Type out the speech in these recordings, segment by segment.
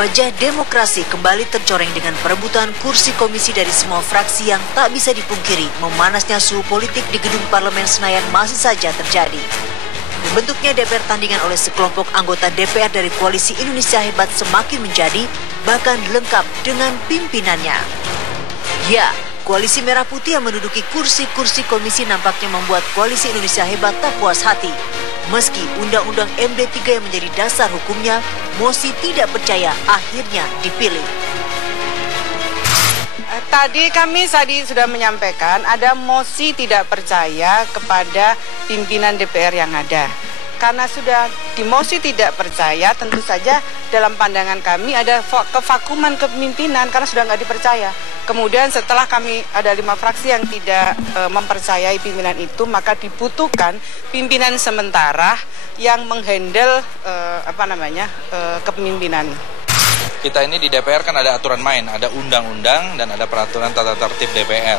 Wajah demokrasi kembali tercoreng dengan perebutan kursi komisi dari semua fraksi yang tak bisa dipungkiri memanasnya suhu politik di gedung parlemen Senayan masih saja terjadi. Dibentuknya DPR tandingan oleh sekelompok anggota DPR dari Koalisi Indonesia Hebat semakin menjadi, bahkan lengkap dengan pimpinannya. Ya, Koalisi Merah Putih yang menduduki kursi-kursi komisi nampaknya membuat Koalisi Indonesia Hebat tak puas hati. Meski Undang-Undang MD3 yang menjadi dasar hukumnya, mosi tidak percaya akhirnya dipilih. Tadi kami sudah menyampaikan ada mosi tidak percaya kepada pimpinan DPR yang ada. Karena sudah dimosi tidak percaya, tentu saja dalam pandangan kami ada kevakuman kepemimpinan karena sudah nggak dipercaya. Kemudian setelah kami ada 5 fraksi yang tidak mempercayai pimpinan itu, maka dibutuhkan pimpinan sementara yang menghandle kepemimpinan. Kita ini di DPR kan ada aturan main, ada undang-undang dan ada peraturan tata tertib DPR.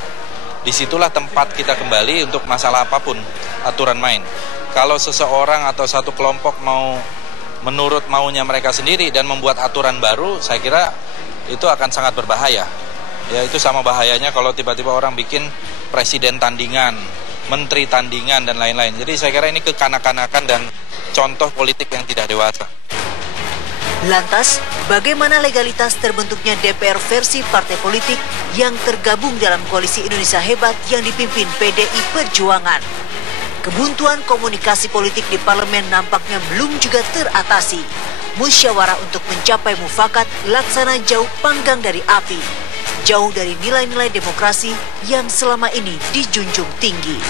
Disitulah tempat kita kembali untuk masalah apapun, aturan main. Kalau seseorang atau satu kelompok mau menurut maunya mereka sendiri dan membuat aturan baru, saya kira itu akan sangat berbahaya. Ya, itu sama bahayanya kalau tiba-tiba orang bikin presiden tandingan, menteri tandingan dan lain-lain. Jadi saya kira ini kekanak-kanakan dan contoh politik yang tidak dewasa. Lantas, bagaimana legalitas terbentuknya DPR versi partai politik yang tergabung dalam Koalisi Indonesia Hebat yang dipimpin PDI Perjuangan? Kebuntuan komunikasi politik di parlemen nampaknya belum juga teratasi. Musyawarah untuk mencapai mufakat laksana jauh panggang dari api. Jauh dari nilai-nilai demokrasi yang selama ini dijunjung tinggi.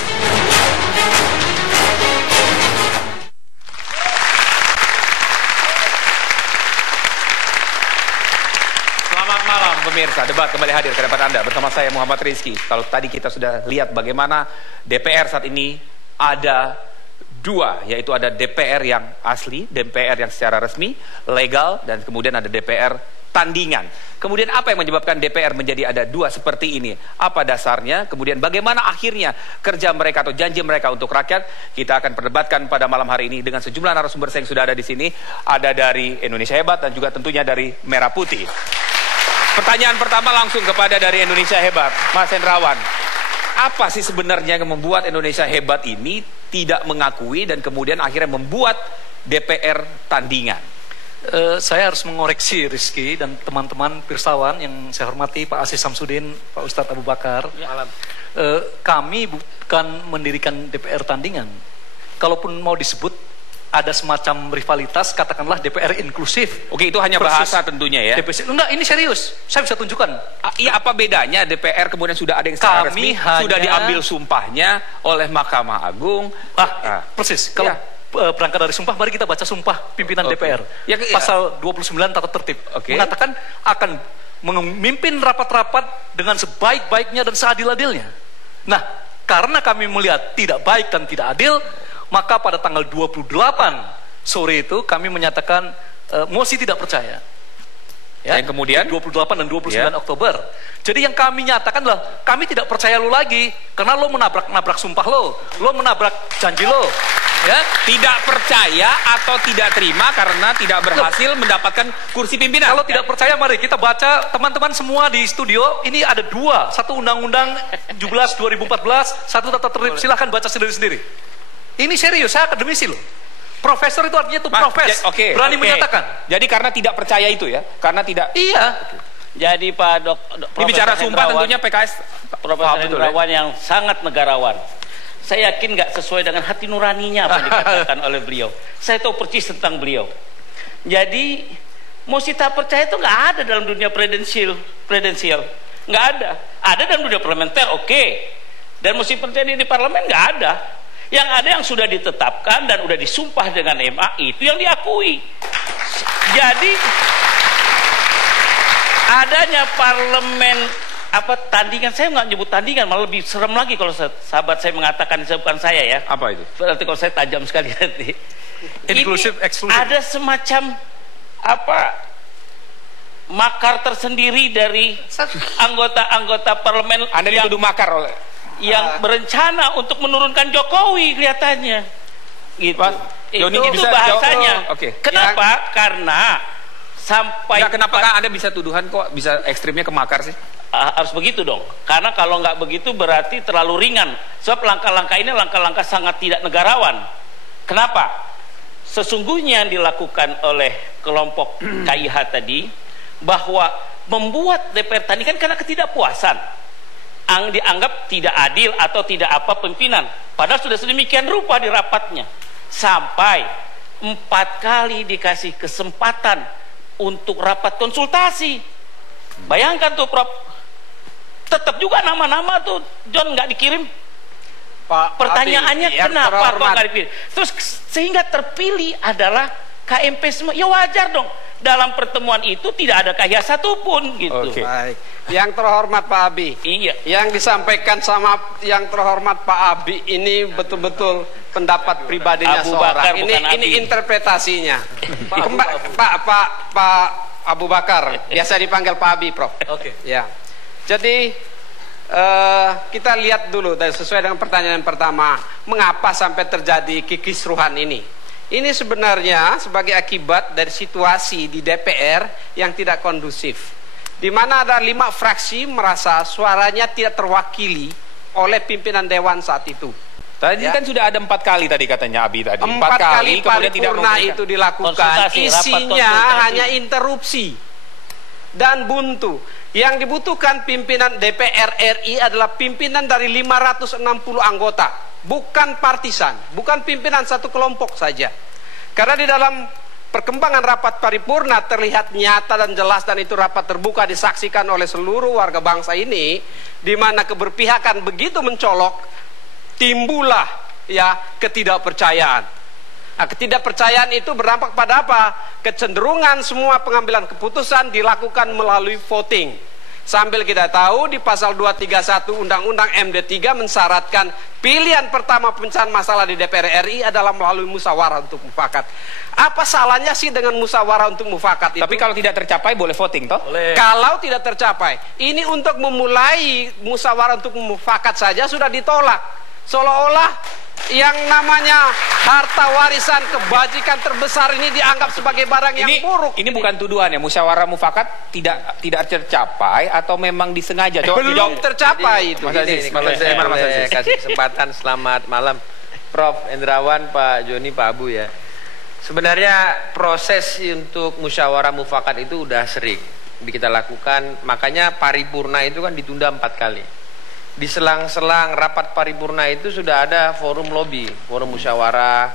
Selamat malam pemirsa, debat kembali hadir ke depan Anda bersama saya Muhammad Rizky. Kalau tadi kita sudah lihat bagaimana DPR saat ini ada 2, yaitu ada DPR yang asli, DPR yang secara resmi, legal, dan kemudian ada DPR tandingan. Kemudian apa yang menyebabkan DPR menjadi ada 2 seperti ini? Apa dasarnya? Kemudian bagaimana akhirnya kerja mereka atau janji mereka untuk rakyat? Kita akan perdebatkan pada malam hari ini dengan sejumlah narasumber yang sudah ada di sini. Ada dari Indonesia Hebat dan juga tentunya dari Merah Putih. Pertanyaan pertama langsung kepada dari Indonesia Hebat, Mas Hendrawan. Apa sih sebenarnya yang membuat Indonesia Hebat ini tidak mengakui dan kemudian akhirnya membuat DPR tandingan? Saya harus mengoreksi Rizky dan teman-teman pirsawan yang saya hormati, Pak Aziz Samsudin, Pak Ustadz Abu Bakar. Kami bukan mendirikan DPR tandingan. Kalaupun mau disebut ada semacam rivalitas, katakanlah DPR inklusif. Oke, itu hanya bahasa tentunya ya. Enggak, ini serius. Saya bisa tunjukkan. Iya, apa bedanya DPR kemudian sudah ada yang secara resmi, sudah diambil sumpahnya oleh Mahkamah Agung. Persis. Kalau berangkat dari sumpah, mari kita baca sumpah pimpinan DPR. Pasal 29 tata tertib. Mengatakan akan memimpin rapat-rapat dengan sebaik-baiknya dan seadil-adilnya. Nah, karena kami melihat tidak baik dan tidak adil, maka pada tanggal 28 sore itu kami menyatakan mosi tidak percaya. Ya, yang kemudian 28 dan 29 Oktober. Jadi yang kami nyatakan adalah kami tidak percaya lo lagi karena lo menabrak sumpah lo menabrak janji lo. Ya, tidak percaya atau tidak terima karena tidak berhasil mendapatkan kursi pimpinan. Kalau tidak percaya, mari kita baca, teman-teman semua di studio. Ini ada 2, satu Undang-Undang 17 2014, satu tata tertib. Silahkan baca sendiri-sendiri. Ini serius, saya akademisi loh. Profesor itu artinya itu berani menyatakan. Jadi karena tidak percaya itu ya? Karena tidak. Iya. Jadi Pak Ini bicara sumpah tentunya PKS. Profesor Hendrawan yang sangat negarawan. Saya yakin nggak sesuai dengan hati nuraninya apa yang dikatakan oleh beliau. Saya tahu persis tentang beliau. Jadi mosi tak percaya itu nggak ada dalam dunia presidensial, nggak ada. Ada dalam dunia parlementer, dan mosi percaya di parlemen nggak ada. Yang ada yang sudah ditetapkan dan sudah disumpah dengan MA itu yang diakui. Jadi adanya parlemen tandingan, saya nggak nyebut tandingan, malah lebih serem lagi kalau sahabat saya mengatakan bukan saya ya. Apa itu? Berarti kalau saya tajam sekali nanti. Inklusif, eksklusif. Ada semacam makar tersendiri dari anggota-anggota parlemen. Anda dituduh makar oleh yang berencana untuk menurunkan Jokowi kelihatannya gitu. Itu bahasanya. Kenapa? Karena sampai kenapa Anda bisa tuduhan kok bisa ekstrimnya ke makar sih? Harus begitu dong, karena kalau nggak begitu berarti terlalu ringan. Sebab langkah-langkah ini langkah-langkah sangat tidak negarawan. Kenapa? Sesungguhnya yang dilakukan oleh kelompok KIH tadi, bahwa membuat DPR tadi kan karena ketidakpuasan, dianggap tidak adil atau tidak apa pimpinan, padahal sudah sedemikian rupa di rapatnya, sampai 4 kali dikasih kesempatan untuk rapat konsultasi. Bayangkan tuh Prof, tetap juga nama-nama tuh John nggak dikirim. Pak Pertanyaannya Abi, kenapa kok nggak dipilih? Terus sehingga terpilih adalah KMP semua. Ya wajar dong. Dalam pertemuan itu tidak ada KIH satupun gitu. Oke. Baik. Yang terhormat Pak Abi. Iya. Yang disampaikan sama yang terhormat Pak Abi ini betul-betul pendapat pribadinya Abu seorang. Bakar, Ini interpretasinya. Pak Abu Bakar. Biasa dipanggil Pak Abi, Prof. Oke. Ya. Jadi kita lihat dulu sesuai dengan pertanyaan pertama, mengapa sampai terjadi kekisruhan ini? Ini sebenarnya sebagai akibat dari situasi di DPR yang tidak kondusif, di mana ada 5 fraksi merasa suaranya tidak terwakili oleh pimpinan dewan saat itu. Tadi kan sudah ada 4 kali tadi katanya Abi tadi. 4 kali kemudian tidak itu dilakukan, isinya hanya interupsi dan buntu. Yang dibutuhkan pimpinan DPR RI adalah pimpinan dari 560 anggota, bukan partisan, bukan pimpinan satu kelompok saja. Karena di dalam perkembangan rapat paripurna terlihat nyata dan jelas, dan itu rapat terbuka disaksikan oleh seluruh warga bangsa ini, di mana keberpihakan begitu mencolok, timbullah ya ketidakpercayaan. Nah, ketidakpercayaan itu berdampak pada apa? Kecenderungan semua pengambilan keputusan dilakukan melalui voting. Sambil kita tahu di pasal 231 Undang-Undang MD3 mensyaratkan pilihan pertama pemecahan masalah di DPR RI adalah melalui musyawarah untuk mufakat. Apa salahnya sih dengan musyawarah untuk mufakat itu? Tapi kalau tidak tercapai boleh voting toh? Boleh. Kalau tidak tercapai, ini untuk memulai musyawarah untuk mufakat saja sudah ditolak. Seolah-olah yang namanya harta warisan kebajikan terbesar ini dianggap sebagai barang yang buruk. Ini bukan tuduhan ya, musyawarah mufakat tidak tercapai atau memang disengaja? Belum tercapai itu. Mas Aziz, kalau saya boleh kasih kesempatan, selamat malam Prof. Endrawan, Pak Joni, Pak Abu ya. Sebenarnya proses untuk musyawarah mufakat itu udah sering kita lakukan, makanya paripurna itu kan ditunda 4 kali. Di selang-selang rapat paripurna itu sudah ada forum lobby, forum musyawarah,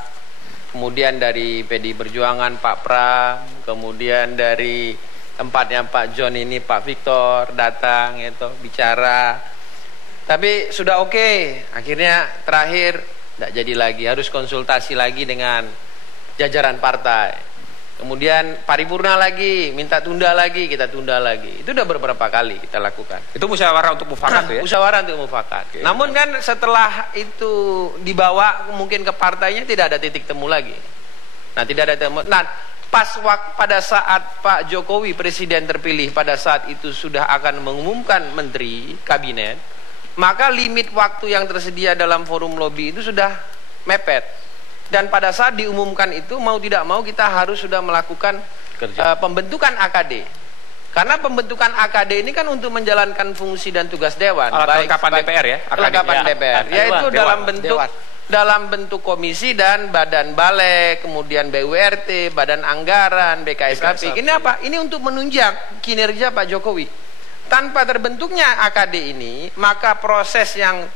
kemudian dari PDI Perjuangan Pak Pram, kemudian dari tempatnya Pak John ini Pak Victor datang itu bicara. Tapi sudah oke, akhirnya terakhir tidak jadi lagi, harus konsultasi lagi dengan jajaran partai. Kemudian paripurna lagi, minta tunda lagi, kita tunda lagi. Itu udah beberapa kali kita lakukan. Itu musyawarah untuk mufakat ya? Musyawarah untuk mufakat. Okay. Namun kan setelah itu dibawa mungkin ke partainya tidak ada titik temu lagi. Nah, tidak ada temu. Nah, pada saat Pak Jokowi presiden terpilih, pada saat itu sudah akan mengumumkan menteri kabinet, maka limit waktu yang tersedia dalam forum lobby itu sudah mepet. Dan pada saat diumumkan itu mau tidak mau kita harus sudah melakukan pembentukan AKD. Karena pembentukan AKD ini kan untuk menjalankan fungsi dan tugas dewan. Kelengkapan DPR ya? Kelengkapan DPR. Yaitu dalam bentuk komisi dan badan balek, kemudian BURT, badan anggaran, BKSAP. Ini apa? Ini untuk menunjang kinerja Pak Jokowi. Tanpa terbentuknya AKD ini, maka proses yang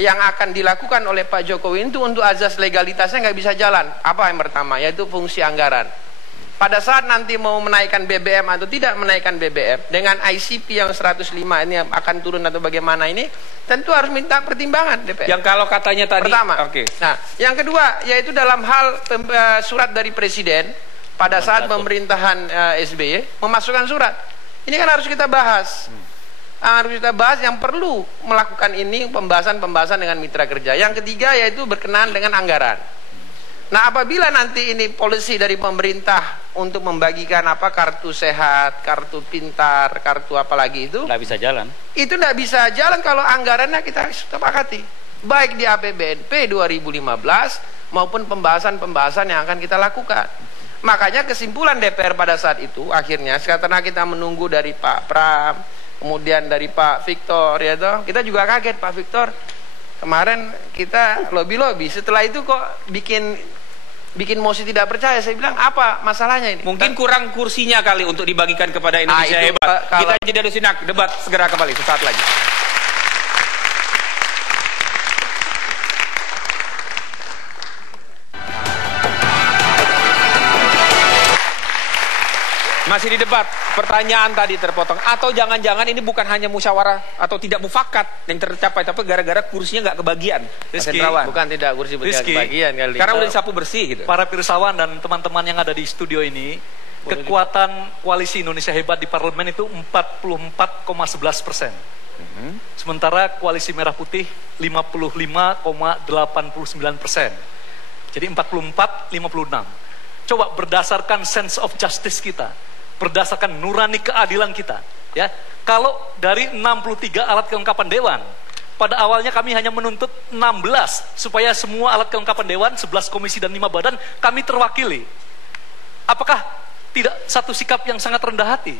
akan dilakukan oleh Pak Jokowi itu untuk azas legalitasnya nggak bisa jalan. Apa yang pertama? Yaitu fungsi anggaran. Pada saat nanti mau menaikkan BBM atau tidak menaikkan BBM dengan ICP yang 105 ini akan turun atau bagaimana ini, tentu harus minta pertimbangan DPR. Yang kalau katanya tadi pertama. Nah, yang kedua yaitu dalam hal surat dari Presiden pada saat pemerintahan SBY memasukkan surat. Ini kan harus kita bahas. Harus kita bahas, yang perlu melakukan ini pembahasan dengan mitra kerja. Yang ketiga yaitu berkenaan dengan anggaran. Nah, apabila nanti ini polisi dari pemerintah untuk membagikan kartu sehat, kartu pintar, kartu apa lagi itu nggak bisa jalan. Itu nggak bisa jalan kalau anggarannya kita sepakati, baik di APBNP 2015 maupun pembahasan yang akan kita lakukan. Makanya kesimpulan DPR pada saat itu akhirnya setelah kita menunggu dari Pak Pram, kemudian dari Pak Victor, ya toh, kita juga kaget Pak Victor kemarin kita lobby, setelah itu kok bikin mosi tidak percaya. Saya bilang apa masalahnya ini? Mungkin kurang kursinya kali untuk dibagikan kepada Indonesia Hebat. Kita jeda dulu, sinak debat segera kembali sesaat lagi. Masih di debat, pertanyaan tadi terpotong. Atau jangan-jangan ini bukan hanya musyawarah atau tidak mufakat yang tercapai, tapi gara-gara kursinya nggak kebagian. Rizky, bukan tidak kursi kebagian kali. Karena udah disapu bersih gitu. Para pirsawan dan teman-teman yang ada di studio ini, kekuatan koalisi Indonesia Hebat di parlemen itu 44,11%. Sementara koalisi Merah Putih 55,89%. Jadi 44-56. Coba berdasarkan sense of justice kita, berdasarkan nurani keadilan kita, ya. Kalau dari 63 alat kelengkapan dewan, pada awalnya kami hanya menuntut 16 supaya semua alat kelengkapan dewan, 11 komisi dan 5 badan kami terwakili. Apakah tidak satu sikap yang sangat rendah hati?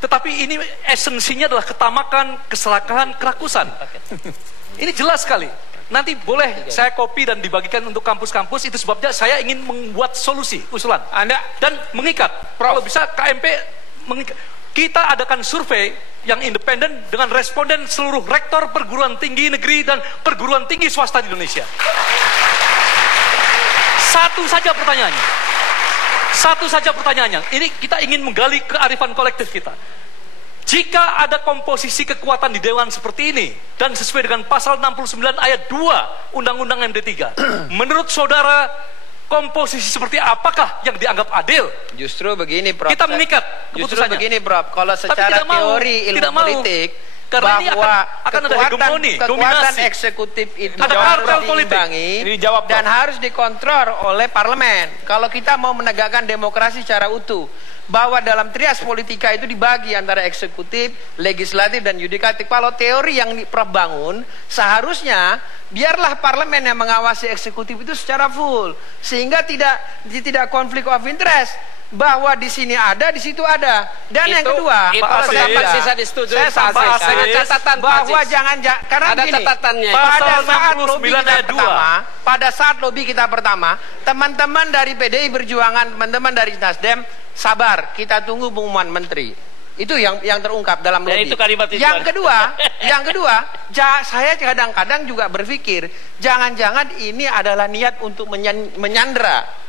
Tetapi ini esensinya adalah ketamakan, keserakahan, kerakusan. Ini jelas sekali. Nanti boleh saya copy dan dibagikan untuk kampus-kampus. Itu sebabnya saya ingin membuat solusi, usulan Anda dan mengikat. Kalau bisa KMP mengikat. Kita adakan survei yang independen dengan responden seluruh rektor perguruan tinggi negeri dan perguruan tinggi swasta di Indonesia. Satu saja pertanyaannya. Ini kita ingin menggali kearifan kolektif kita. Jika ada komposisi kekuatan di Dewan seperti ini dan sesuai dengan pasal 69 ayat 2 Undang-Undang MD3, menurut saudara komposisi seperti apakah yang dianggap adil? Justru begini, Prof. Kita mengikat justru begini, Prof. Kalau secara teori ilmu politik, karena ini akan ada hegemoni, kekuatan eksekutif itu harus diimbangi dan harus dikontrol oleh parlemen. Kalau kita mau menegakkan demokrasi secara utuh, bahwa dalam trias politika itu dibagi antara eksekutif, legislatif, dan yudikatif. Kalau teori yang Prof bangun, seharusnya biarlah parlemen yang mengawasi eksekutif itu secara full, sehingga tidak konflik of interest. Bahwa di sini ada, di situ ada. Dan yang kedua, saya disetujui. Saya catatan bahwa karena ada gini, catatannya. Pada saat lobby kita pertama, teman-teman dari PDI Perjuangan, teman-teman dari Nasdem, sabar, kita tunggu pengumuman menteri. Itu yang terungkap dalam lobby. Itu kalimat itu. Yang kedua, saya kadang-kadang juga berpikir, jangan-jangan ini adalah niat untuk menyandera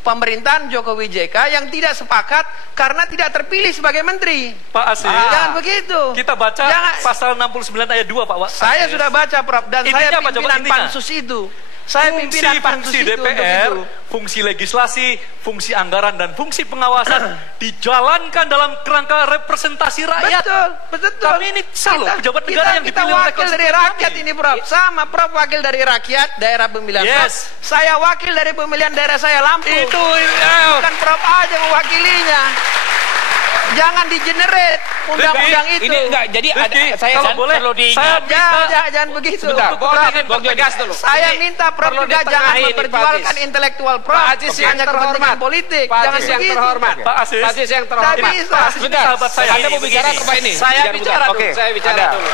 pemerintahan Jokowi JK yang tidak sepakat karena tidak terpilih sebagai menteri. Pak Asis, jangan begitu. Kita baca pasal 69 ayat 2, Pak. Saya sudah baca, Prof, dan saya pimpinan pansus itu. Saya pimpinan pansus DPR, fungsi legislasi, fungsi anggaran, dan fungsi pengawasan dijalankan dalam kerangka representasi rakyat. Betul. Kami ini pejabat negara yang dipilih oleh wakil dari rakyat ini, Prof. Sama, Prof, wakil dari rakyat daerah pemilihan. Prof. Saya wakil dari pemilihan daerah saya Lampung. Itu bukan Prof aja mewakilinya. Jangan digenerate undang-undang itu. Ini enggak, jadi saya kalau boleh jangan begitu. Bang Gas dulu. Saya minta Prof juga jangan memperjualkan intelektual Prof. Pak Aziz yang terhormat. Politik. Pak Aziz yang terhormat. Pak Aziz yang terhormat. Sahabat saya. Anda mau bicara apa ini? Saya bicara dulu. Saya bicara dulu.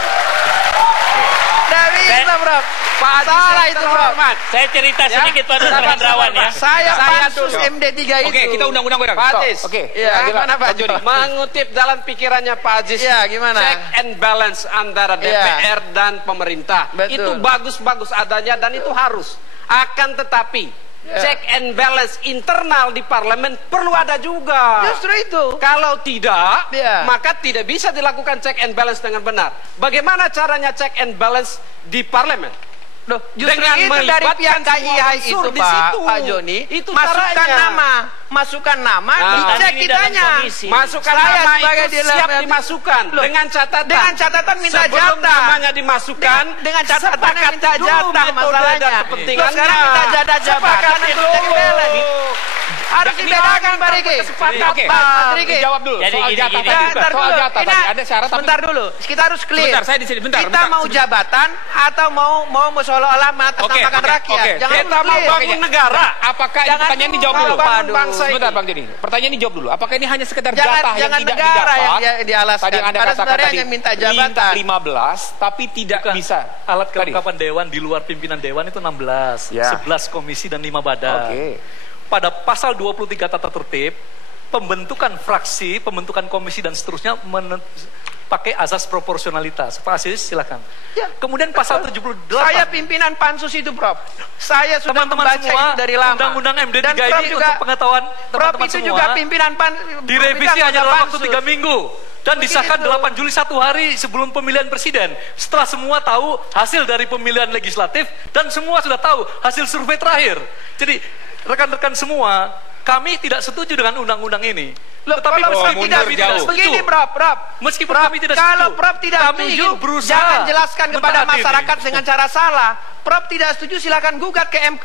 Dari itu, Prof. Pak Salah itu, Prof. Saya cerita sedikit pada Hendrawan ya. Saya pansus MD3 itu. Oke, kita undang-undang bareng. Pak Aziz. Oke. Ya, gimana Pak Jody? Mengutip dalam pikirannya Pak Aziz. Ya, gimana? Check and balance antara DPR dan pemerintah. Betul. Itu bagus-bagus adanya dan itu harus. Akan tetapi check and balance internal di parlemen perlu ada juga. Justru itu. Kalau tidak, maka tidak bisa dilakukan check and balance dengan benar. Bagaimana caranya check and balance di parlemen? Loh, justru dengan itu dari pihak KIH itu, Pak Joni, itu masukkan nama, dicek kitanya. Masukkan nama itu siap dimasukkan dengan catatan minta jatah. Sebelum namanya dimasukkan, dengan catatan minta jatah masalahnya. Sekarang minta jatah jabatan itu. Harus dibedakan, Pak Riki. Pak Riki. Jawab dulu. Soal jatah tadi. Soal jatah tadi. Ada syarat. Sebentar dulu. Kita harus clear. Bentar, saya di sini. Bentar. Kita mau jabatan atau mau seolah-olah mengatasnamakan rakyat. Jangan kita mau bangun negara. Apakah ini pertanyaan dijawab dulu? Sebentar, Bang Joni. Pertanyaan ini jawab dulu. Apakah ini hanya sekedar jatah yang tidak didapat? Dialaskan. Tadi yang Anda katakan tadi minta jabatan 15 tapi tidak bisa. Alat kelengkapan dewan di luar pimpinan dewan itu 16, 11 komisi dan 5 badan. Pada pasal 23 tata tertib, pembentukan fraksi, pembentukan komisi dan seterusnya pakai azas proporsionalitas. Pak Aziz silakan. Kemudian pasal 78. Saya pimpinan pansus itu, Prof. Saya sudah membaca itu dari lama. Undang-undang MD 3 ini juga, untuk pengetahuan teman-teman Prof itu semua, juga pimpinan direvisi hanya dalam waktu 3 minggu. Dan disahkan 8 Juli 1 hari sebelum pemilihan presiden. Setelah semua tahu hasil dari pemilihan legislatif dan semua sudah tahu hasil survei terakhir. Jadi rekan-rekan semua, kami tidak setuju dengan undang-undang ini. Tetapi meskipun tidak begini, Prof. Meskipun kami tidak setuju, kalau Prof tidak setuju, jangan jelaskan kepada masyarakat dengan cara salah. Prof tidak setuju, silakan gugat ke MK.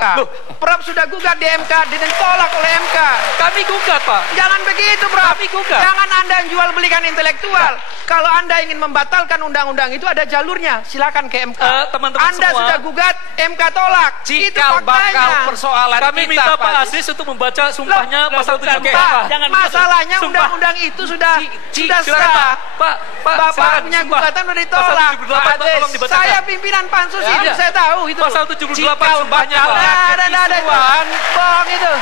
Prof sudah gugat di MK, ditolak oleh MK. Kami gugat, Pak. Jangan begitu, Prof. Kami gugat. Jangan Anda jual belikan intelektual. Kalau Anda ingin membatalkan undang-undang itu ada jalurnya, silakan ke MK. Teman-teman Anda semua, sudah gugat, MK tolak. Cikal bakal persoalan kami minta Pak Aziz untuk membaca sumpahnya pasal 74. Masalahnya undang-undang itu sudah sah. Bapak punya gugatan sudah ditolak. Saya pimpinan pansus itu, saya tahu itu. Pasal 78 sumpahnya, Pak. Ada bohong itu.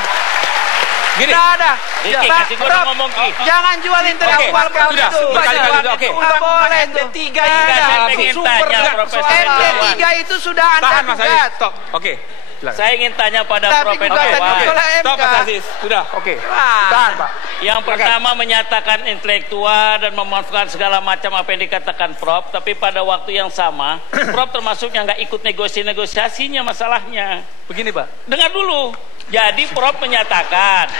Gini. Ada. Ngomong, jangan jual intelektual kamu itu. Nggak boleh itu. MD3 itu sudah Anda gugat. Oke. Saya ingin tanya pada Prof. Stop, Pak Aziz. Sudah, oke. Tahan, Pak. Yang pertama menyatakan intelektual dan memanfaatkan segala macam apa yang dikatakan Prof. Tapi pada waktu yang sama, Prof termasuk yang nggak ikut negosiasinya masalahnya. Begini, Pak. Dengar dulu. Jadi Prof menyatakan,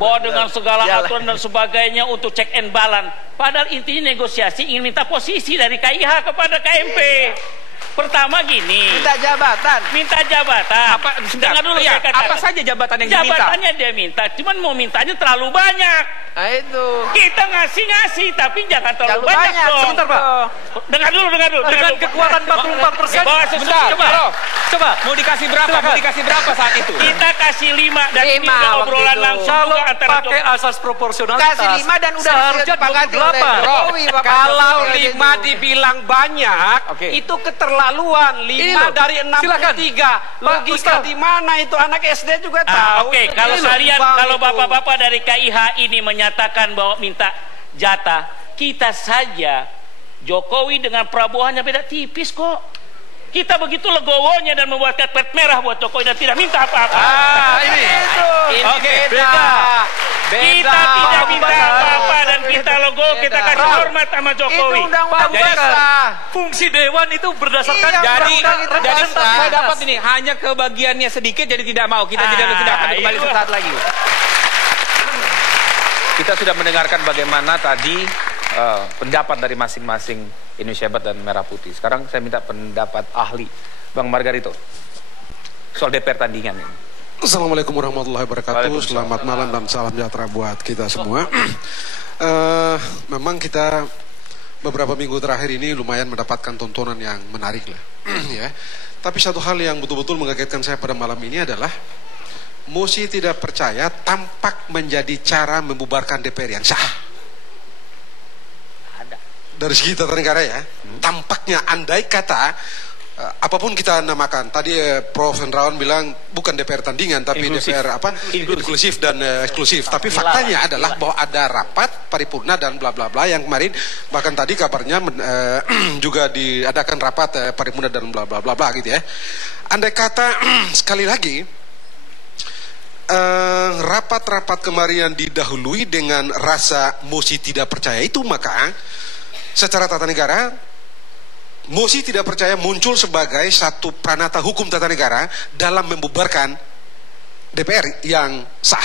bahwa dengan segala aturan dan sebagainya untuk check and balance. Padahal intinya negosiasi ingin minta posisi dari KIH kepada KMP. Pertama gini, minta jabatan. Dengar dulu, apa saja jabatan yang diminta? Jabatannya dia minta, cuman mau mintanya terlalu banyak. Nah itu. Kita ngasih, tapi jangan terlalu banyak dong. Sebentar, Pak. Dengar dulu. Dengan kekuatan 44%. Coba. Mau dikasih berapa? Mau dikasih berapa saat itu? Kita kasih 5 dan ini udah obrolan langsung. Kalau pakai asas proporsionalitas, kasih 5 dan udah seharusnya 28. Kalau 5 dibilang banyak, itu keterlaluan. 5 dari 63. Logika di mana itu anak SD juga tahu. Oke, kalau bapak-bapak dari KIH ini menyatakan bahwa minta jatah, kita saja Jokowi dengan Prabowo hanya beda tipis kok. Kita begitu legowonya dan membuat karpet merah buat Jokowi dan tidak minta apa-apa. Ini beda. Kita tidak minta apa-apa dan kita logo, kita kasih hormat sama Jokowi. Itu undang-undang basah. Fungsi dewan itu berdasarkan jadi saya dapat ini hanya kebagiannya sedikit jadi tidak mau. Kita tidak akan kembali sesaat lagi. Kita sudah mendengarkan bagaimana tadi pendapat dari masing-masing Indonesia Hebat dan Merah Putih. Sekarang saya minta pendapat ahli Bang Margarito soal DPR tandingan ini. Assalamualaikum warahmatullahi wabarakatuh. Selamat malam dan salam sejahtera buat kita semua. Memang kita beberapa minggu terakhir ini lumayan mendapatkan tontonan yang menarik lah. Ya. Tapi satu hal yang betul-betul mengagetkan saya pada malam ini adalah mosi tidak percaya tampak menjadi cara membubarkan DPR yang sah. Dari segi tata negara ya, tampaknya andai kata apapun kita namakan, tadi Prof. Hendrawan bilang bukan DPR tandingan tapi inklusif. DPR inklusif dan eksklusif. Tapi faktanya adalah bahwa ada rapat paripurna dan bla bla bla yang kemarin bahkan tadi kabarnya juga diadakan rapat paripurna dan bla bla bla bla gitu ya. Andai kata sekali lagi rapat-rapat kemarin yang didahului dengan rasa mosi tidak percaya itu, maka secara tata negara, mosi tidak percaya muncul sebagai satu pranata hukum tata negara dalam membubarkan DPR yang sah.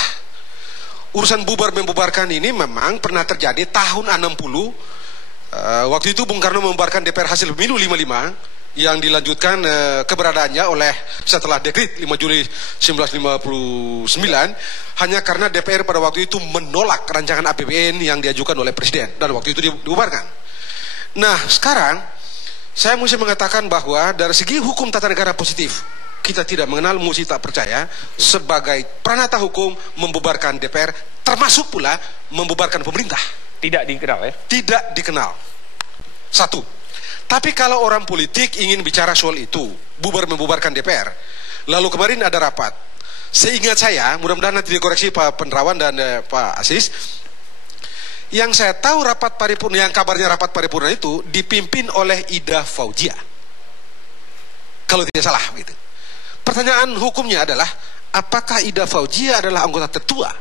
Urusan bubar membubarkan ini memang pernah terjadi tahun 60. Waktu itu Bung Karno membubarkan DPR hasil pemilu 55. yang dilanjutkan keberadaannya oleh setelah dekret 5 Juli 1959 hanya karena DPR pada waktu itu menolak rancangan APBN yang diajukan oleh Presiden dan waktu itu dibubarkan. Nah, sekarang saya mesti mengatakan bahwa dari segi hukum tata negara positif, kita tidak mengenal mosi tak percaya sebagai pranata hukum membubarkan DPR, termasuk pula membubarkan pemerintah. Tidak dikenal ya? Tidak dikenal. Satu. Tapi kalau orang politik ingin bicara soal itu, membubarkan DPR, lalu kemarin ada rapat. Seingat saya, mudah-mudahan nanti dikoreksi Pak Pendrawan dan Pak Asis, yang saya tahu rapat paripurna, yang kabarnya rapat paripurna itu dipimpin oleh Ida Fauzia. Kalau tidak salah gitu. Pertanyaan hukumnya adalah, apakah Ida Fauzia adalah anggota tertua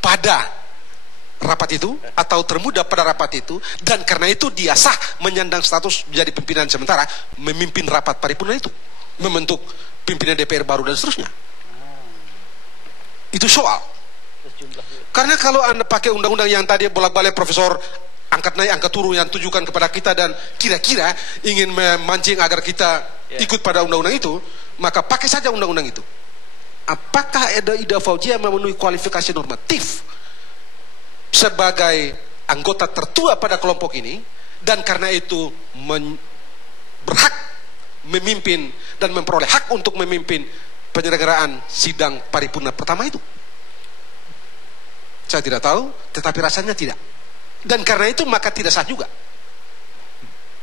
pada rapat itu atau termuda pada rapat itu, dan karena itu dia sah menyandang status menjadi pimpinan sementara, memimpin rapat paripurna itu, membentuk pimpinan DPR baru dan seterusnya. Itu soal. Karena kalau Anda pakai undang-undang yang tadi bolak-balik Profesor angkat naik angkat turun yang tujukan kepada kita dan kira-kira ingin memancing agar kita ikut pada undang-undang itu, maka pakai saja undang-undang itu. Apakah Ida Fauzia memenuhi kualifikasi normatif sebagai anggota tertua pada kelompok ini, dan karena itu berhak memimpin dan memperoleh hak untuk memimpin penyelenggaraan sidang paripurna pertama itu? Saya tidak tahu, tetapi rasanya tidak. Dan karena itu maka tidak sah juga.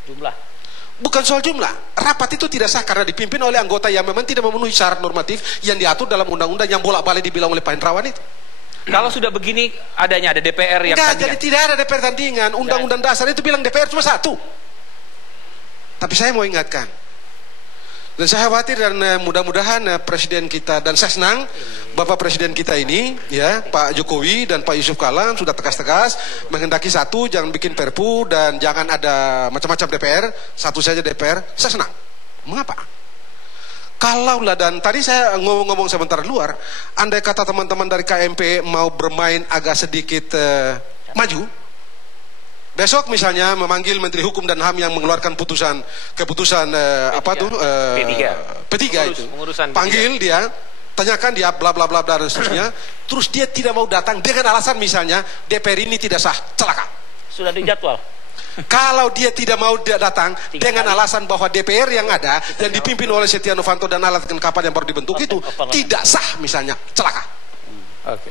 Jumlah. Bukan soal jumlah. Rapat itu tidak sah karena dipimpin oleh anggota yang memang tidak memenuhi syarat normatif yang diatur dalam undang-undang yang bolak-balik dibilang oleh Pak Hendrawan itu. Kalau sudah begini adanya ada DPR yang enggak, tandingan. jadi tidak ada DPR tandingan. Undang-undang dasar itu bilang DPR cuma satu. Tapi saya mau ingatkan, dan saya khawatir dan mudah-mudahan Presiden kita, dan saya senang Bapak Presiden kita ini ya, Pak Jokowi dan Pak Yusuf Kala sudah tegas-tegas menghendaki satu, jangan bikin perpu dan jangan ada macam-macam DPR, satu saja DPR. Saya senang. Mengapa? Kalaulah, dan tadi saya ngomong-ngomong sebentar luar, andai kata teman-teman dari KMP mau bermain agak sedikit maju, besok misalnya memanggil Menteri Hukum dan HAM yang mengeluarkan keputusan P3 itu, panggil dia, tanyakan dia bla bla bla dan seterusnya, terus dia tidak mau datang dengan alasan misalnya DPR ini tidak sah, celaka. Sudah dijadwal. Kalau dia tidak mau datang dengan alasan bahwa DPR yang ada yang dipimpin oleh Setia Novanto dan alat kelengkapan yang baru dibentuk itu tidak sah misalnya, celaka.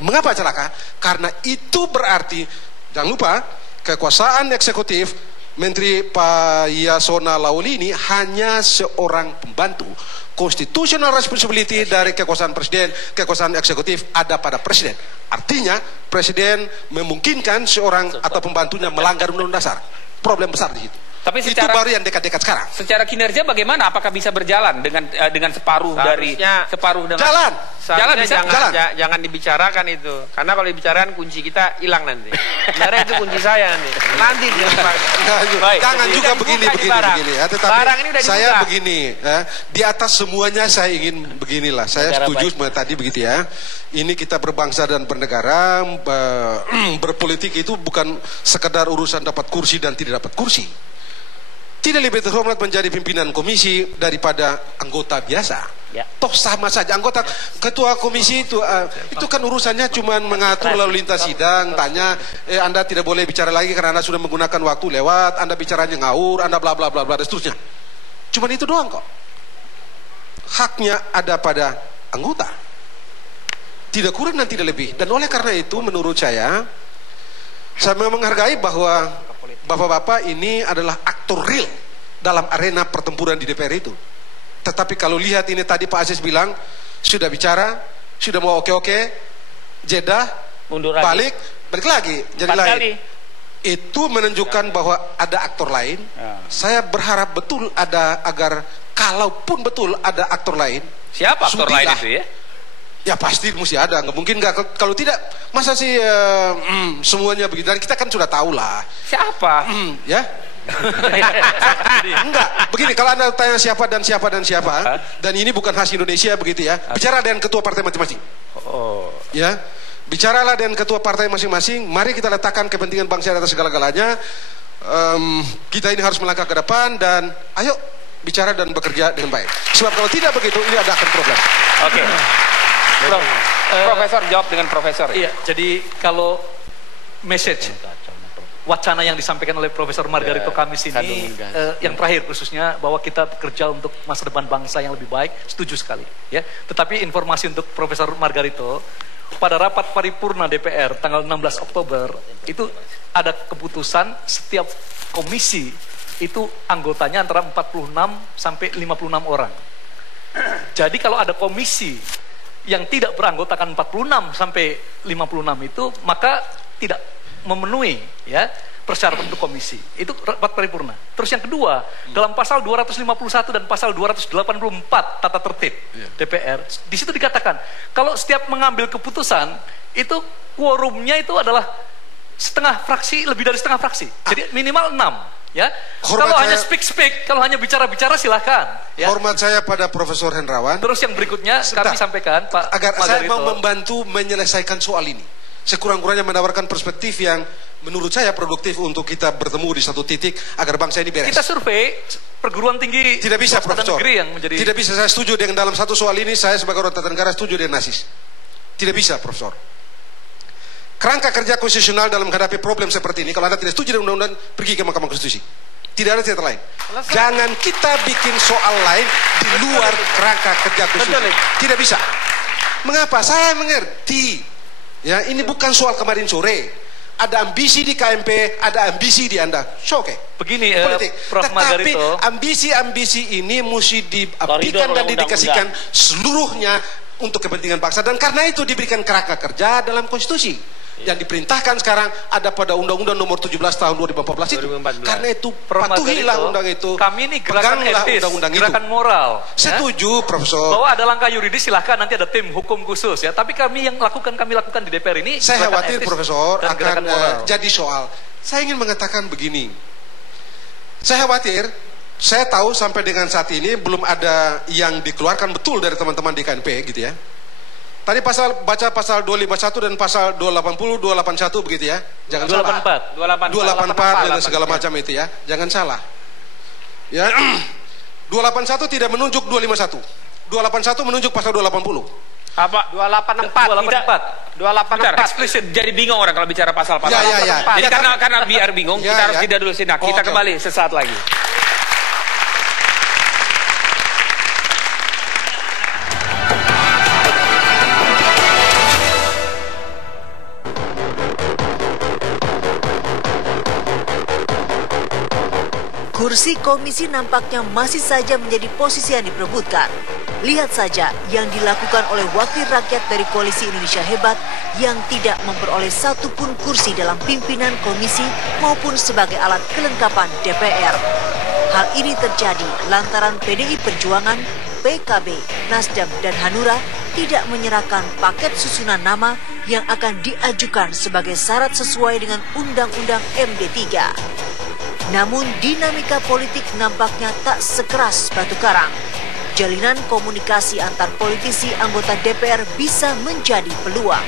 Mengapa celaka? Karena itu berarti, jangan lupa, kekuasaan eksekutif Menteri Pak Yasona Lawli ini hanya seorang pembantu. Constitutional responsibility dari kekuasaan presiden, kekuasaan eksekutif ada pada presiden. Artinya presiden memungkinkan seorang atau pembantunya melanggar undang-undang dasar. Problem besar di situ. Tapi itu baru yang dekat-dekat sekarang. Secara kinerja bagaimana? Apakah bisa berjalan dengan separuh seharusnya, dari separuh dengan jalan? Jalan bisa? Jangan dibicarakan itu. Karena kalau dibicarakan kunci kita hilang nanti. Sebenarnya itu kunci saya nanti. Nanti jangan juga begini ya. Tetapi ini udah saya begini ya, di atas semuanya saya ingin beginilah. Saya setuju sama tadi begitu ya. Ini kita berbangsa dan bernegara, berpolitik itu bukan sekedar urusan dapat kursi dan tidak dapat kursi. Tidak lebih terhormat menjadi pimpinan komisi daripada anggota biasa. Ya. Toh sama saja anggota, ketua komisi itu kan urusannya cuma mengatur lalu lintas sidang, tanya Anda tidak boleh bicara lagi karena Anda sudah menggunakan waktu lewat, Anda bicaranya ngawur, Anda bla bla bla bla dan seterusnya. Cuman itu doang kok. Haknya ada pada anggota. Tidak kurang dan tidak lebih. Dan oleh karena itu menurut saya menghargai bahwa bapak-bapak ini adalah aktor real dalam arena pertempuran di DPR itu. Tetapi kalau lihat ini tadi Pak Aziz bilang sudah bicara, sudah mau oke-oke, jeda, mundur balik lagi jadi lain. Kali. Itu menunjukkan bahwa ada aktor lain. Saya berharap betul ada, agar kalaupun betul ada aktor lain. Siapa aktor lain itu ya? Ya pasti mesti ada, nggak mungkin nggak. Kalau tidak, masa sih semuanya begitu? Dan kita kan sudah tahu lah. Siapa? Ya? Enggak, begini, kalau Anda tanya siapa dan siapa dan siapa, dan ini bukan khas Indonesia begitu ya. Bicara dengan ketua partai masing-masing. Ya, bicaralah dengan ketua partai masing-masing. Mari kita letakkan kepentingan bangsa atas segala-galanya. kita ini harus melangkah ke depan dan ayo bicara dan bekerja dengan baik. Sebab kalau tidak begitu, ini ada akan problem. Oke. Profesor jawab dengan profesor. Iya, jadi kalau message wacana yang disampaikan oleh Profesor Margarito Kamis ini yang terakhir khususnya bahwa kita bekerja untuk masa depan bangsa yang lebih baik, setuju sekali ya. Tetapi informasi untuk Profesor Margarito, pada rapat paripurna DPR tanggal 16 Oktober itu ada keputusan setiap komisi itu anggotanya antara 46 sampai 56 orang. Jadi kalau ada komisi yang tidak beranggotakan 46 sampai 56 itu, maka tidak memenuhi ya persyaratan untuk komisi. Itu rapat paripurna. Terus yang kedua, dalam pasal 251 dan pasal 284 tata tertib DPR, di situ dikatakan kalau setiap mengambil keputusan itu quorumnya itu adalah setengah fraksi, lebih dari setengah fraksi. Jadi minimal 6. Ya, kalau hanya speak, kalau hanya bicara silahkan. Ya. Hormat saya pada Profesor Hendrawan. Terus yang berikutnya kami sampaikan, Pak agar Margarito, saya mau membantu menyelesaikan soal ini. Sekurang-kurangnya menawarkan perspektif yang menurut saya produktif untuk kita bertemu di satu titik agar bangsa ini beres. Kita survei perguruan tinggi tidak bisa, Profesor. Yang menjadi... Tidak bisa, saya setuju dengan dalam satu soal ini, saya sebagai orang tata negara setuju dengan Aziz. Tidak bisa, Profesor. Kerangka kerja konstitusional dalam menghadapi problem seperti ini, kalau Anda tidak setuju dengan undang-undang, pergi ke Mahkamah Konstitusi. Tidak ada cerita lain. Jangan kita bikin soal lain di luar kerangka kerja konstitusi. Tidak bisa. Mengapa? Saya mengerti. Ya, ini bukan soal kemarin sore. Ada ambisi di KMP, ada ambisi di Anda. Oke. Begini, Prof. Prof. Margarito. Tapi ambisi-ambisi ini mesti diabdikan dan didedikasikan seluruhnya untuk kepentingan bangsa. Dan karena itu diberikan kerangka kerja dalam konstitusi. Yang diperintahkan sekarang ada pada Undang-Undang Nomor 17 Tahun 2014 itu. Karena itu patuhilah undang itu. Kami ini gerakan etis, gerakan moral. Setuju, Profesor. Bahwa ada langkah yuridis silahkan, nanti ada tim hukum khusus ya. Tapi kami lakukan di DPR ini. Saya khawatir, Profesor, akan jadi soal. Saya ingin mengatakan begini. Saya khawatir, saya tahu sampai dengan saat ini belum ada yang dikeluarkan betul dari teman-teman di KNP gitu ya. Tadi baca pasal 251 dan pasal 280, 281 begitu ya. Jangan 284. salah. 284 dan segala macam itu ya. Jangan salah. Ya. 281 tidak menunjuk 251. 281 menunjuk pasal 280. Apa? 284. 284. Eksplisit. Jadi bingung orang kalau bicara pasal-pasal. Ya. Jadi karena biar bingung, kita harus jeda dulu sini. Kita kembali sesaat lagi. Kursi komisi nampaknya masih saja menjadi posisi yang diperebutkan. Lihat saja yang dilakukan oleh wakil rakyat dari Koalisi Indonesia Hebat yang tidak memperoleh satupun kursi dalam pimpinan komisi maupun sebagai alat kelengkapan DPR. Hal ini terjadi lantaran PDI Perjuangan, PKB, Nasdem, dan Hanura tidak menyerahkan paket susunan nama yang akan diajukan sebagai syarat sesuai dengan Undang-Undang MD3. Namun dinamika politik nampaknya tak sekeras batu karang. Jalinan komunikasi antar politisi anggota DPR bisa menjadi peluang.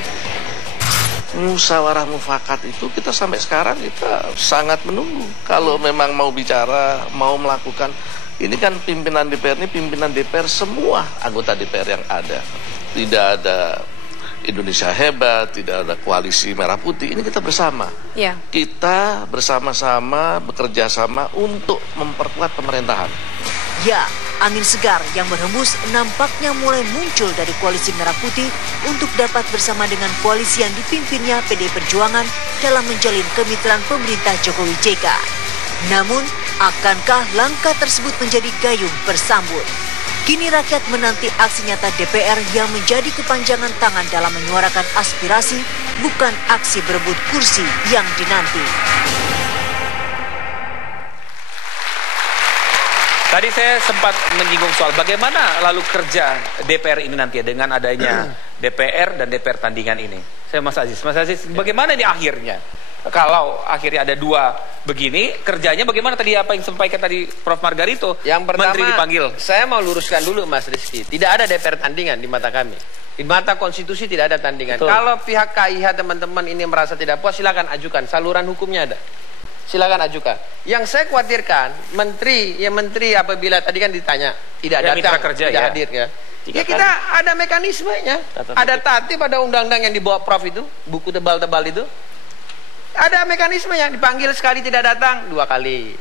Musyawarah mufakat itu kita sampai sekarang kita sangat menunggu. Kalau memang mau bicara, mau melakukan, ini kan pimpinan DPR ini pimpinan DPR semua anggota DPR yang ada. Tidak ada Indonesia Hebat, tidak ada koalisi merah putih, ini kita bersama. Ya. Kita bersama-sama bekerja sama untuk memperkuat pemerintahan. Ya, angin segar yang berhembus nampaknya mulai muncul dari koalisi merah putih untuk dapat bersama dengan koalisi yang dipimpinnya PDI Perjuangan dalam menjalin kemitraan pemerintah Jokowi JK. Namun, akankah langkah tersebut menjadi gayung bersambut? Kini rakyat menanti aksi nyata DPR yang menjadi kepanjangan tangan dalam menyuarakan aspirasi, bukan aksi berebut kursi yang dinanti. Tadi saya sempat menyinggung soal bagaimana lalu kerja DPR ini nanti dengan adanya DPR dan DPR tandingan ini. Saya Mas Aziz, bagaimana ini akhirnya? Kalau akhirnya ada dua begini, kerjanya bagaimana tadi apa yang disampaikan tadi Prof. Margarito? Yang pertama, Menteri dipanggil. Saya mau luruskan dulu Mas Rizky. Tidak ada DPR tandingan di mata kami. Di mata konstitusi tidak ada tandingan. Betul. Kalau pihak KIH teman-teman ini merasa tidak puas, silakan ajukan. Saluran hukumnya ada. silakan ajukan. Yang saya khawatirkan menteri apabila tadi kan ditanya tidak datang, tidak hadir ya. Ya kita ada mekanismenya, ada tatip, ada undang-undang yang dibawa Prof itu, buku tebal-tebal itu. Ada mekanismenya, dipanggil sekali tidak datang, 2 kali.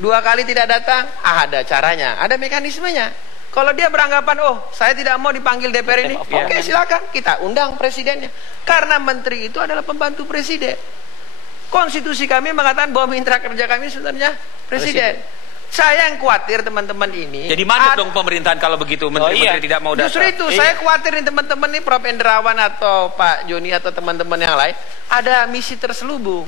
2 kali tidak datang, ada caranya, ada mekanismenya. Kalau dia beranggapan, oh saya tidak mau dipanggil DPR ini, oke silakan, kita undang presidennya. Karena menteri itu adalah pembantu presiden. Konstitusi kami mengatakan bahwa mitra kerja kami sebenarnya presiden. Saya yang khawatir teman-teman ini. Jadi mana dong pemerintahan kalau begitu menteri-menteri tidak mau datang? Justru itu saya khawatir nih teman-teman nih, Prof Endrawan atau Pak Joni atau teman-teman yang lain ada misi terselubung.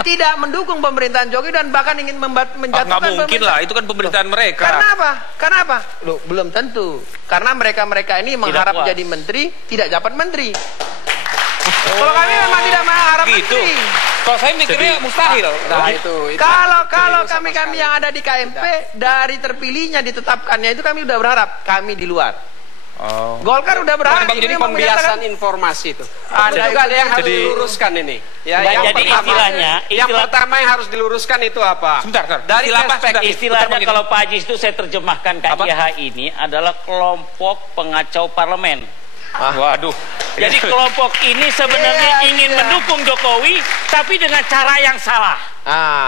Tidak mendukung pemerintahan Jokowi dan bahkan ingin menjatuhkan. Nggak mungkin lah, itu kan pemerintahan mereka. Karena apa? Karena apa? Loh, belum tentu. Karena mereka ini mengharap jadi menteri, tidak dapat menteri. Kalau kami memang tidak mengharap menteri. Kalau saya mikirnya mustahil. Nah, itu kalau kami yang ada di KMP dari terpilihnya ditetapkannya itu kami udah berharap, kami di luar. Golkar udah berharap. Jadi pembiasan informasi itu. Ada juga ada yang harus diluruskan ini. Ya, jadi yang pertama yang harus diluruskan itu apa? Sebentar. Dari perspektif istilahnya kalau Pak Haji itu saya terjemahkan KIH ini adalah kelompok pengacau parlemen. Waduh. Jadi kelompok ini sebenarnya ingin mendukung Jokowi tapi dengan cara yang salah.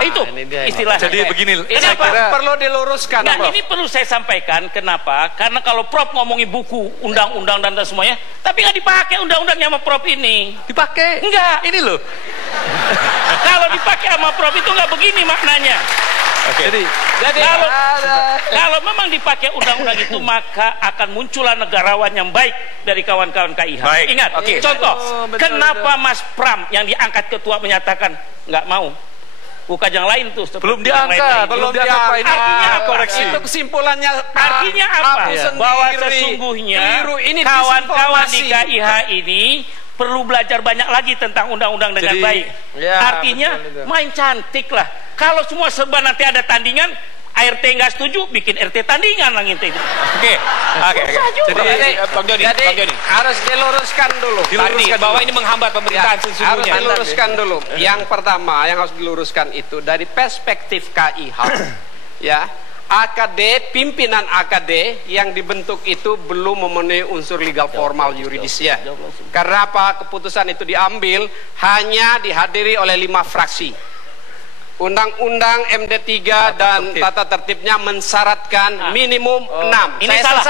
Itu istilahnya. Jadi begini, kenapa perlu diluruskan? Nah, ini perlu saya sampaikan. Kenapa? Karena kalau Prof ngomongin buku, undang-undang dan semuanya, tapi nggak dipakai undang-undangnya sama Prof ini. Dipakai? Enggak. Ini loh. Kalau dipakai sama Prof itu nggak begini maknanya. Jadi kalau memang dipakai undang-undang itu maka akan muncullah negarawan yang baik dari kawan-kawan KIH. Ingat, contoh, kenapa Mas Pram yang diangkat ketua menyatakan nggak mau? Bukan yang lain tuh. Belum diangkat, Artinya apa? Koreksi. Itu kesimpulannya. Artinya apa? Bahwa sesungguhnya kawan-kawan di KIH ini perlu belajar banyak lagi tentang undang-undang dengan baik. Artinya main cantik lah. Kalau semua serba nanti ada tandingan, ART nggak setuju, bikin RT tandingan lah gitu. Oke. Jadi Bang Joni harus diluruskan dulu. Bahwa ini menghambat pemerintahan sesungguhnya. Harus diluruskan dulu. Yang pertama yang harus diluruskan itu dari perspektif KIH. Ya. AKD, pimpinan AKD yang dibentuk itu belum memenuhi unsur legal formal yuridisnya. Karena apa? Keputusan itu diambil hanya dihadiri oleh 5 fraksi. Undang-undang MD3 dan tata tertibnya mensyaratkan minimum 6. Ini salah.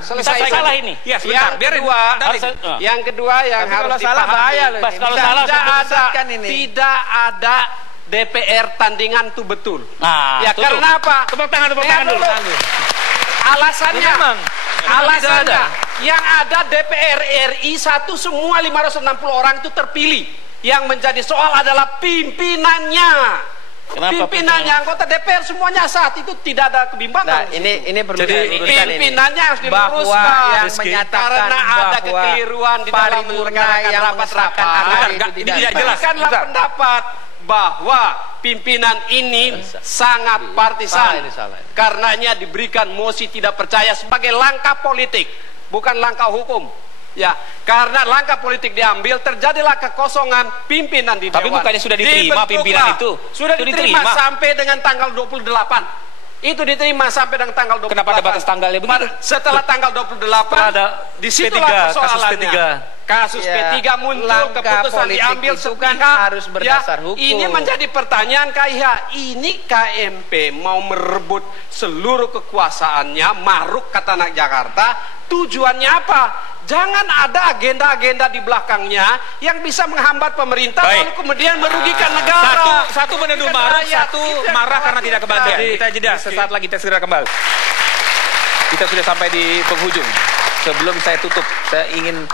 Selesai salah ini. Ya, sebentar. Yang kedua yang harus dipahami. Kalau salah tidak ada DPR tandingan itu betul. Ya karena apa? Tepuk tangan dulu. Alasannya yang ada DPR RI 1 semua 560 orang itu terpilih. Yang menjadi soal adalah pimpinannya. Pimpinannya anggota DPR semuanya saat itu tidak ada kebimbangan. Nah, ini perlu pimpinannya harus diluruskan karena ada kekeliruan di dalam menyelenggarakan rapat-rapat. Ini tidak jelas. Pendapat bahwa pimpinan ini sangat partisan. Karenanya diberikan mosi tidak percaya sebagai langkah politik, bukan langkah hukum. Ya, karena langkah politik diambil, terjadilah kekosongan pimpinan di Dewan. Tapi bukannya sudah diterima pimpinan itu? Sudah diterima sampai dengan tanggal 28. Itu diterima sampai dengan tanggal 28. Kenapa ada batas tanggalnya begitu? Setelah tanggal 28, disitulah persoalannya. Kasus P3 muncul, keputusan diambil sepihak. Harus berdasar hukum. Ini menjadi pertanyaan KIH. Ini KMP mau merebut seluruh kekuasaannya, maruk kata anak Jakarta. Tujuannya apa? Jangan ada agenda-agenda di belakangnya yang bisa menghambat pemerintah lalu kemudian merugikan negara. Satu menuduh marah, satu marah karena tidak kebahagiaan. Kita jeda, sesaat lagi kita segera kembali. Kita sudah sampai di penghujung. Sebelum saya tutup, saya ingin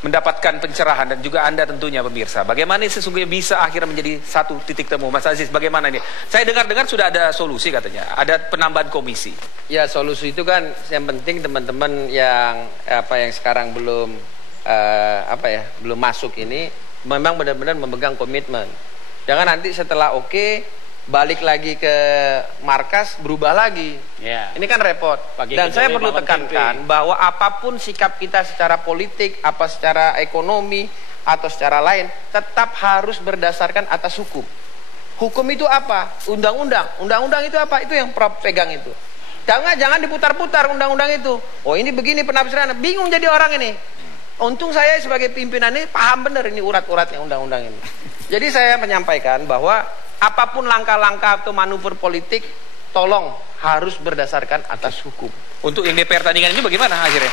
mendapatkan pencerahan dan juga Anda tentunya pemirsa. Bagaimana sesungguhnya bisa akhirnya menjadi satu titik temu? Mas Aziz, bagaimana ini? Saya dengar-dengar sudah ada solusi katanya, ada penambahan komisi. Ya, solusi itu kan yang penting teman-teman yang yang sekarang belum belum masuk ini memang benar-benar memegang komitmen. Jangan nanti setelah balik lagi ke markas berubah lagi. Ini kan repot. Dan saya perlu tekankan bahwa apapun sikap kita secara politik, apa secara ekonomi atau secara lain, tetap harus berdasarkan atas hukum. Hukum itu apa? Undang-undang. Undang-undang itu apa? Itu yang Prof pegang itu. Jangan diputar-putar undang-undang itu. Oh ini begini penafsiran. Bingung jadi orang ini. Untung saya sebagai pimpinan ini paham benar ini urat-uratnya undang-undang ini. Jadi saya menyampaikan bahwa apapun langkah-langkah atau manuver politik, tolong harus berdasarkan atas hukum. Untuk yang DPR tandingan ini bagaimana akhirnya?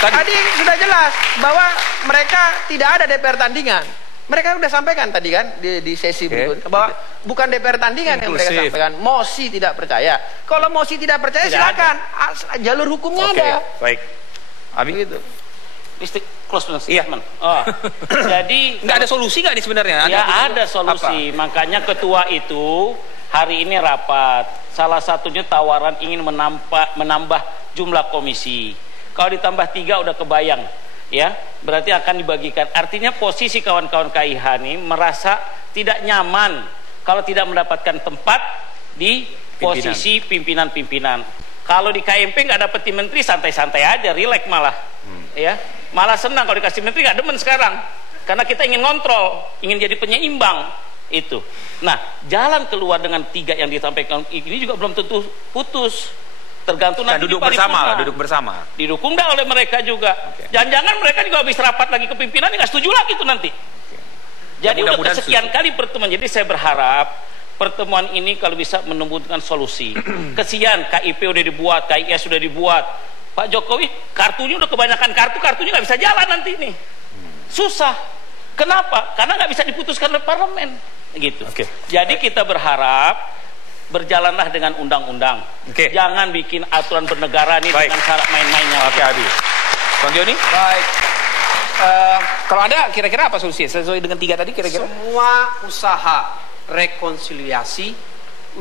Tadi sudah jelas bahwa mereka tidak ada DPR tandingan. Mereka sudah sampaikan tadi kan di sesi berikutnya bahwa bukan DPR tandingan yang mereka sampaikan, mosi tidak percaya. Kalau mosi tidak percaya silakan, jalur hukumnya ada. Baik. Abi gitu. Close statement. Iya. Oh. Jadi nggak ada solusi nggak nih sebenarnya? Ada solusi. Apa? Makanya ketua itu hari ini rapat. Salah satunya tawaran ingin menambah jumlah komisi. Kalau ditambah 3 udah kebayang. Ya, berarti akan dibagikan. Artinya posisi kawan-kawan KIH ini merasa tidak nyaman kalau tidak mendapatkan tempat di posisi pimpinan-pimpinan. Kalau di KMP nggak dapetin menteri santai-santai aja, rileks malah, ya, malah senang kalau dikasih menteri, nggak demen sekarang, karena kita ingin kontrol, ingin jadi penyeimbang itu. Nah, jalan keluar dengan 3 yang disampaikan ini juga belum tentu putus. Tergantung nanti duduk bersama. Didukung dah oleh mereka juga. Jangan-jangan mereka juga habis rapat lagi ke pimpinan nggak setuju lagi itu nanti. Jadi udah kesekian kali pertemuan. Jadi saya berharap pertemuan ini kalau bisa menemukan solusi. Kesian KIP udah dibuat, KIS sudah dibuat. Pak Jokowi kartunya udah kebanyakan kartunya nggak bisa jalan nanti nih. Susah. Kenapa? Karena nggak bisa diputuskan oleh parlemen. Gitu. Jadi kita berharap berjalanlah dengan undang-undang. Jangan bikin aturan bernegara nih dengan cara main-mainnya. Oke, Abi. Bang Joni? Baik. Kalau ada kira-kira apa solusinya sesuai dengan 3 tadi kira-kira? Semua usaha rekonsiliasi,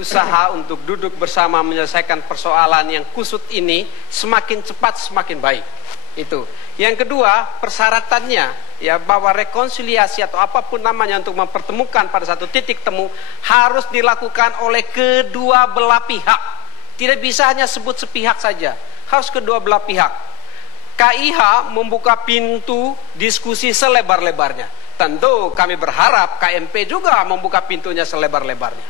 usaha untuk duduk bersama menyelesaikan persoalan yang kusut ini semakin cepat semakin baik. Itu. Yang kedua, persyaratannya ya bahwa rekonsiliasi atau apapun namanya untuk mempertemukan pada satu titik temu harus dilakukan oleh kedua belah pihak. Tidak bisa hanya sebut sepihak saja, harus kedua belah pihak. KIH membuka pintu diskusi selebar-lebarnya. Tentu kami berharap KMP juga membuka pintunya selebar-lebarnya.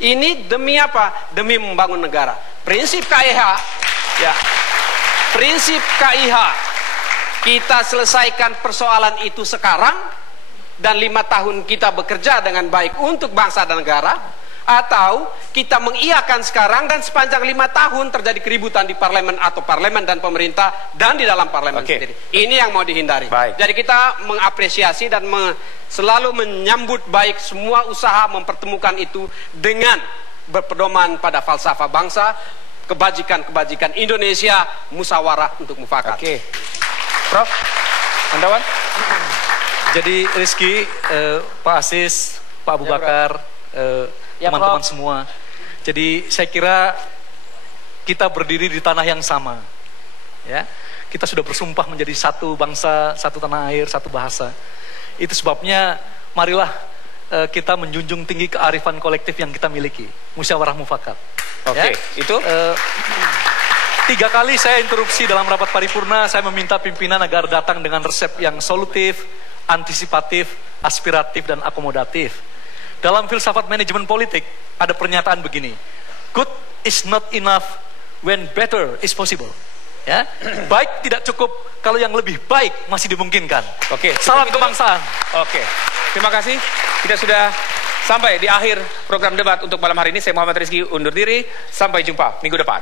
Ini demi apa? Demi membangun negara. Prinsip KIH ya. Prinsip KIH, kita selesaikan persoalan itu sekarang dan 5 tahun kita bekerja dengan baik untuk bangsa dan negara, atau kita mengiyakan sekarang dan sepanjang 5 tahun terjadi keributan di parlemen atau parlemen dan pemerintah dan di dalam parlemen sendiri. Ini yang mau dihindari. Jadi kita mengapresiasi dan selalu menyambut baik semua usaha mempertemukan itu dengan berpedoman pada falsafah bangsa, kebajikan-kebajikan Indonesia, musyawarah untuk mufakat. Prof, Andawan? Jadi Rizky, Pak Asis, Pak Abu Bakar, teman-teman semua. Jadi saya kira kita berdiri di tanah yang sama. Ya, kita sudah bersumpah menjadi satu bangsa, satu tanah air, satu bahasa. Itu sebabnya marilah kita menjunjung tinggi kearifan kolektif yang kita miliki, musyawarah mufakat. Itu 3 kali saya interupsi dalam rapat paripurna. Saya meminta pimpinan agar datang dengan resep yang solutif, antisipatif, aspiratif, dan akomodatif. Dalam filsafat manajemen politik ada pernyataan begini: good is not enough when better is possible. Ya, baik tidak cukup kalau yang lebih baik masih dimungkinkan. Salam kebangsaan. Terima kasih. Kita sudah sampai di akhir program debat untuk malam hari ini. Saya Muhammad Rizky undur diri. Sampai jumpa minggu depan.